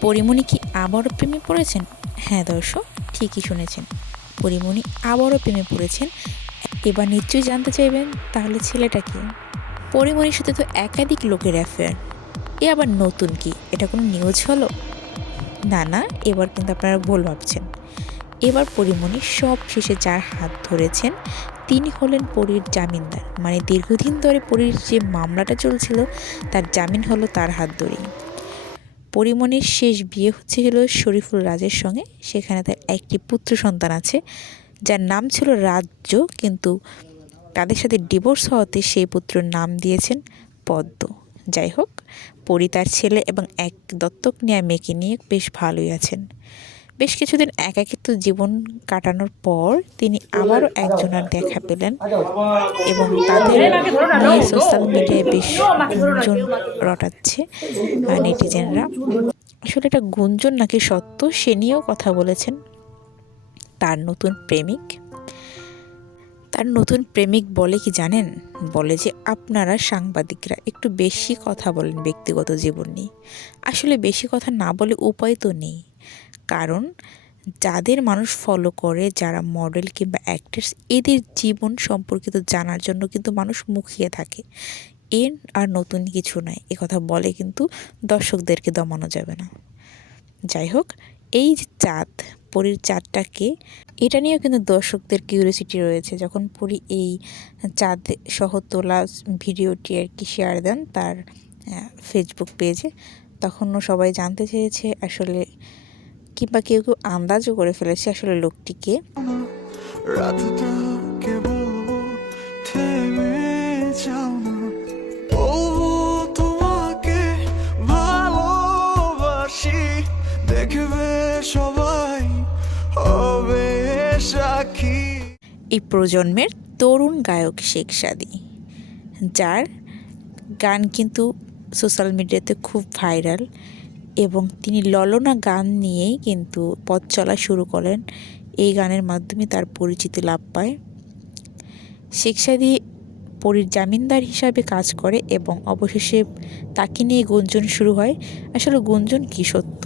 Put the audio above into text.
পরিমণি কি আবারও প্রেমে পড়েছেন? হ্যাঁ দর্শক, ঠিকই শুনেছেন। পরিমণি আবারও প্রেমে পড়েছেন। এবার নিশ্চয়ই জানতে চাইবেন, তাহলে ছেলেটা কি? পরিমণির সাথে তো একাধিক লোকের অ্যাফেয়ার এ আবার নতুন কি? এটা কোনো নিউজ হলো? না না, এবার কিন্তু আপনারা ভুল ভাবছেন। এবার পরিমণি সব শেষে যার হাত ধরেছেন, তিনি হলেন পরীর জামিনদার। মানে দীর্ঘদিন ধরে পরীর যে মামলাটা চলছিল, তার জামিন হলো তার হাত ধরেই। পরিমণির শেষ বিয়ে হচ্ছিল শরীফুল রাজের সঙ্গে। সেখানে তার একটি পুত্র সন্তান আছে, যার নাম ছিল রাজ্য, কিন্তু তাদের সাথে ডিভোর্স হওয়াতে সেই পুত্রর নাম দিয়েছেন পদ্ম। যাই হোক, পরি তার ছেলে এবং এক দত্তক নেয়া মেয়েকে নিয়ে বেশ ভালোই আছেন। বেশ কিছুদিন একাকিত্ব জীবন কাটানোর পর তিনি আবারও একজনের দেখা পেলেন এবং তাদের সোশ্যাল মিডিয়ায় বেশ গুঞ্জন রটাচ্ছে নেটিজেনরা। আসলে এটা গুঞ্জন নাকি সত্য সে নিয়েও কথা বলেছেন তার নতুন প্রেমিক। তার নতুন প্রেমিক বলে কি জানেন? বলে যে আপনারা সাংবাদিকরা একটু বেশি কথা বলেন ব্যক্তিগত জীবন নিয়ে। আসলে বেশি কথা না বলে উপায় তো নেই। কারণ যাদের মানুষ ফলো করে, যারা মডেল কিংবা অ্যাক্টার্স এদের জীবন সম্পর্কিত জানার জন্য কিন্তু মানুষ মুখিয়ে থাকে। এর আর নতুন কিছু নয়। কথা বলে কিন্তু দর্শকদেরকে দমানো যাবে না। যাই হোক, এই যে চাঁদ, পরীর চাঁদটাকে, এটা নিয়েও কিন্তু দর্শকদের কিউরিয়াসিটি রয়েছে। যখন পরী এই চাঁদ সহ তোলা ভিডিওটি আর কি শেয়ার দেন তার ফেসবুক পেজে তখনও সবাই জানতে চেয়েছে আসলে কিংবা কেউ কেউ আন্দাজও করে ফেলেছে আসলে লোকটিকে। দেখবে সবাই হবে সাক্ষী। এই প্রজন্মের তরুণ গায়ক শেখ সাদি যার গান কিন্তু সোশ্যাল মিডিয়াতে খুব ভাইরাল এবং তিনি ললনা গান নিয়েই কিন্তু পথ চলা শুরু করেন। এই গানের মাধ্যমে তার পরিচিতি লাভ পায়। শেখসাদি পরীর জামিনদার হিসাবে কাজ করে এবং অবশেষে তাকে নিয়ে গুঞ্জন শুরু হয়। আসলে গুঞ্জন কী সত্য?